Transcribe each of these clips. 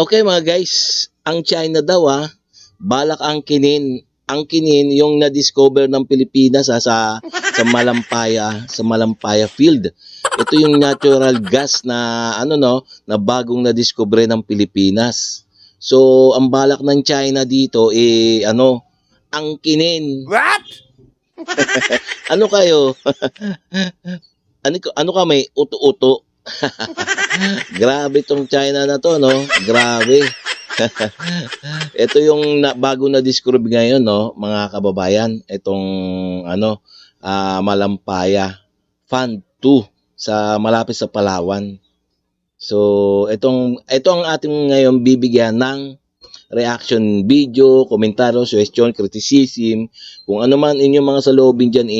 Okay mga guys, ang China daw balak angkinin yung na-discover ng Pilipinas sa Malampaya field. Ito yung natural gas na na bagong na-discover ng Pilipinas. So, ang balak ng China dito angkinin. What? Ano kayo? ano kami? Uto-uto. Grabe tong China na to, no? Grabe. Ito yung bago na describe ngayon, no, mga kababayan. Itong Malampaya Fund 2 sa malapit sa Palawan. So, ito ang ating ngayon bibigyan ng reaction video, komentaryo, suggestion, criticism, kung ano man inyong mga saloobin diyan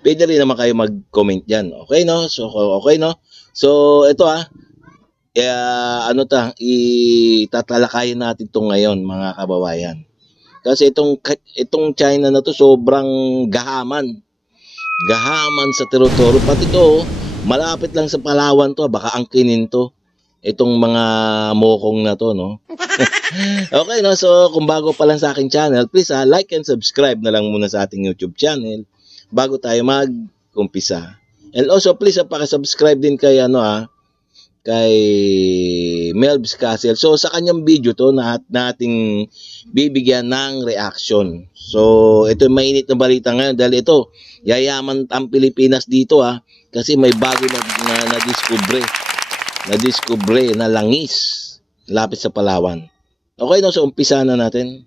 pwede rin naman kayo mag-comment diyan. Okay, no? So, okay, no? So, ito itatalakayin natin 'to ngayon, mga kababayan. Kasi itong China na 'to sobrang gahaman sa teritoryo. Pati 'to, malapit lang sa Palawan 'to, baka angkinin 'to. Itong mga mokong na 'to, no. Okay, no. So, kung bago pa lang sa aking channel, please like and subscribe na lang muna sa ating YouTube channel bago tayo mag-umpisa. And also, please paki-subscribe din kay kay Melbs Castle. So, sa kanyang video to nating bibigyan ng reaction. So, ito yung mainit na balita ngayon dahil ito, yayaman ang Pilipinas dito kasi may bago na na langis lapit sa Palawan. Okay, no? So, umpisa na natin.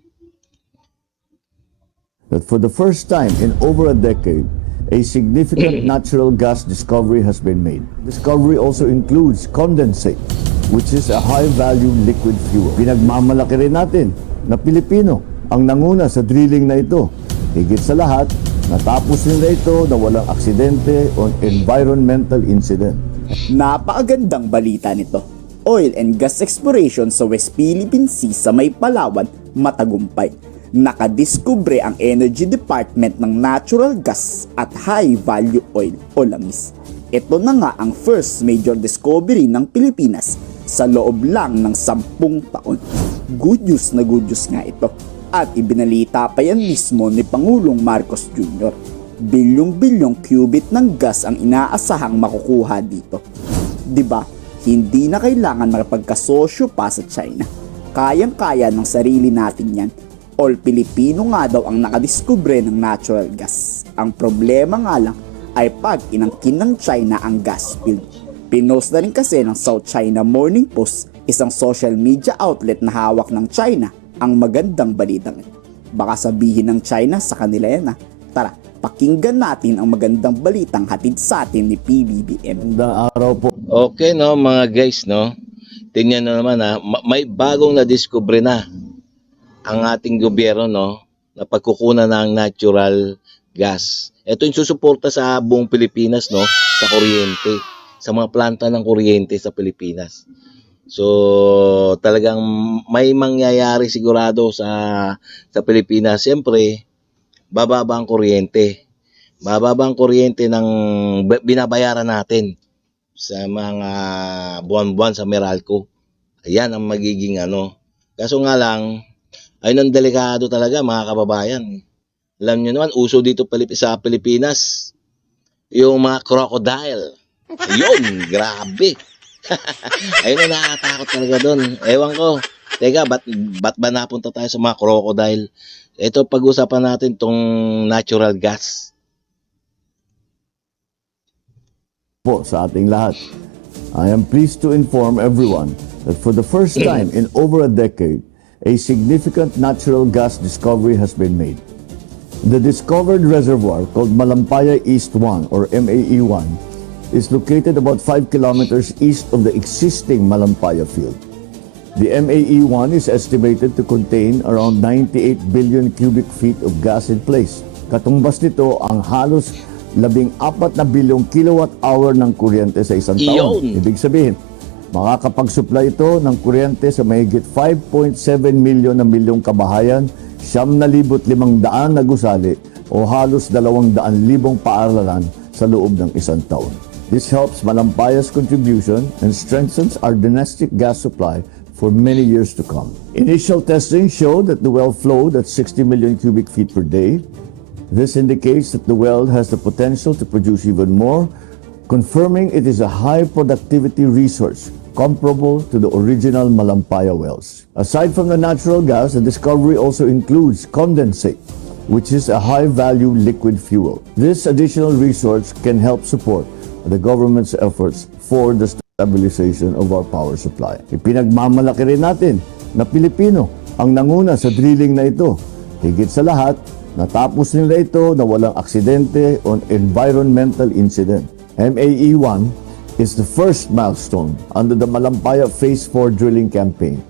That for the first time in over a decade, a significant natural gas discovery has been made. Discovery also includes condensate, which is a high-value liquid fuel. Pinagmamalaki rin natin na Pilipino ang nanguna sa drilling na ito. Higit sa lahat, natapos nila ito na walang aksidente o environmental incident. Napakagandang balita nito. Oil and gas exploration sa West Philippine Sea sa may Palawan matagumpay. Nakadiskubre ang Energy Department ng natural gas at high-value oil o langis. Ito na nga ang first major discovery ng Pilipinas sa loob lang ng 10 taon. Good news nga ito. At ibinalita pa yan mismo ni Pangulong Marcos Jr. Bilyong-bilyong cubit ng gas ang inaasahang makukuha dito. Diba? Hindi na kailangan makapagkasosyo pa sa China. Kayang-kaya ng sarili natin yan. All Pilipino nga daw ang nakadiskubre ng natural gas. Ang problema nga lang ay pag inangkin ng China ang gas field. Pinost na rin kasi ng South China Morning Post, isang social media outlet na hawak ng China, ang magandang balitang ito. Baka sabihin ng China sa kanila yan Tara, pakinggan natin ang magandang balitang hatid sa atin ni PBBM. Magandang araw po. Okay, no, mga guys, no. Tingnan na naman may bagong na-discover na ang ating gobyerno, no, na pagkukunan ng natural gas. Ito yung susuporta sa buong Pilipinas, no, sa kuryente, sa mga planta ng kuryente sa Pilipinas. So, talagang may mangyayari sigurado sa Pilipinas. Siyempre, bababa ang kuryente. Bababa ang kuryente ng binabayaran natin sa mga buwan-buwan sa Meralco. Ayan ang magiging Kaso nga lang, ayun ang delikado talaga, mga kababayan. Alam nyo naman, uso dito sa Pilipinas, yung mga crocodile. Yun, grabe. Ayun ang nakakatakot talaga doon. Ewan ko. Teka, ba't ba napunta tayo sa mga crocodile? Ito, pag-usapan natin tong natural gas. Po sa ating lahat. I am pleased to inform everyone that for the first time in over a decade, a significant natural gas discovery has been made. The discovered reservoir called Malampaya East 1 or MAE-1 is located about 5 kilometers east of the existing Malampaya field. The MAE-1 is estimated to contain around 98 billion cubic feet of gas in place. Katumbas nito ang halos 14 na bilyong kilowatt-hour ng kuryente sa isang taon. Ibig sabihin, makakapag-supply ito ng kuryente sa mahigit 5.7 milyong kabahayan, 9,500 na gusali o halos 200,000 paaralan sa loob ng isang taon. This helps Malampaya's contribution and strengthens our domestic gas supply for many years to come. Initial testing showed that the well flowed at 60 million cubic feet per day. This indicates that the well has the potential to produce even more, confirming it is a high productivity resource comparable to the original Malampaya wells. Aside from the natural gas, the discovery also includes condensate, which is a high-value liquid fuel. This additional resource can help support the government's efforts for the stabilization of our power supply. Ipinagmamalaki rin natin na Pilipino ang nanguna sa drilling na ito. Higit sa lahat, natapos nila ito na walang aksidente o environmental incident. MAE-1 is the first milestone under the Malampaya Phase 4 drilling campaign,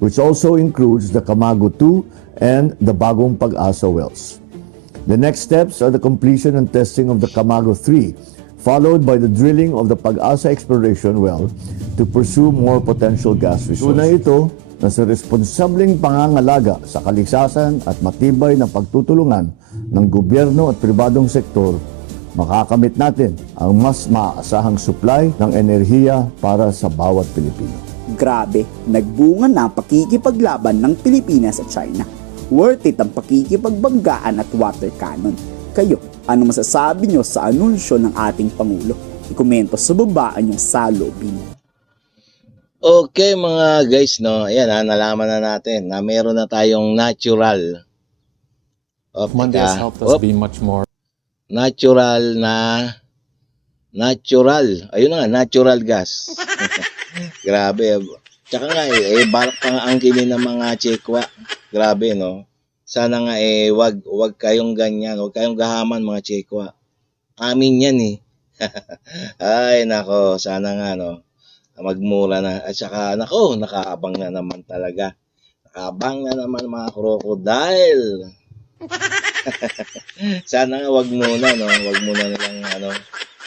which also includes the Camago 2 and the Bagong Pag-asa wells. The next steps are the completion and testing of the Camago 3, followed by the drilling of the Pag-asa exploration well to pursue more potential gas resources. Una ito na sa responsableng pangangalaga sa kaligsasan at matibay na pagtutulungan ng gobyerno at pribadong sektor, makakamit natin ang mas maaasahang supply ng enerhiya para sa bawat Pilipino. Grabe, nagbunga na ang pakikipaglaban ng Pilipinas at China. Worth it ang pakikipagbanggaan at water cannon. Kayo, ano masasabi nyo sa anunsyo ng ating Pangulo? Ikomento sa baba ang inyong salubin. Okay mga guys, no, ayan ha, nalaman na natin na meron na tayong natural. Monday has helped us be much more. Natural. Ayun na nga, natural gas. Grabe. Tsaka nga balak pa nga angkinin ng mga Chekwa. Grabe, no? Sana nga wag kayong ganyan, wag kayong gahaman mga Chekwa. Amin yan eh. Ay, nako, sana nga, no? Magmura na. At saka, nako, nakaabang na naman talaga. Nakaabang na naman mga crocodile. Sana nga wag muna, no? Wag muna nilang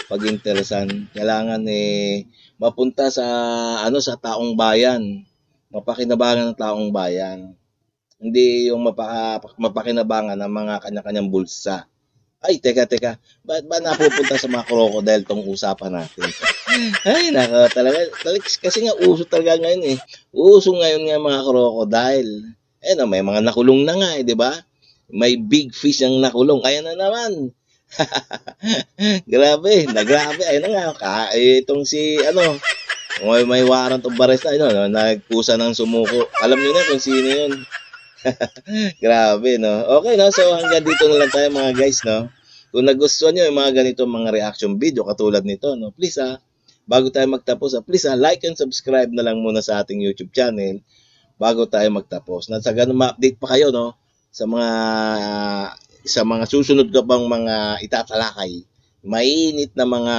pag-interesan. Kailangan mapunta sa sa taong bayan. Mapakinabangan ng taong bayan. Hindi yung mapakinabangan ng mga kanya-kanyang bulsa. Ay, teka. Ba't ba napupunta sa mga crocodile tong usapan natin? Ay, nako, talaga kasi nga uso talaga ngayon eh. Uso ngayon nga mga crocodile. May mga nakulong na nga, di ba? May big fish ang nakulong. Ayan na naman. Grabe. Ayun na nga. Itong si, may warrant of arrest na, nagkusa ng sumuko. Alam niyo na kung sino yun. Grabe, no? Okay, no? So, hanggang dito na lang tayo, mga guys, no? Kung nagustuhan nyo yung mga ganito mga reaction video katulad nito, no? Please, bago tayo magtapos, please, like and subscribe na lang muna sa ating YouTube channel bago tayo magtapos. Na sa ganun ma-update pa kayo, no? Sa mga susunod ka pang mga itatalakay, mainit na mga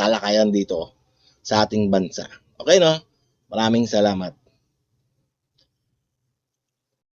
talakayan dito sa ating bansa. Okay, no? Maraming salamat.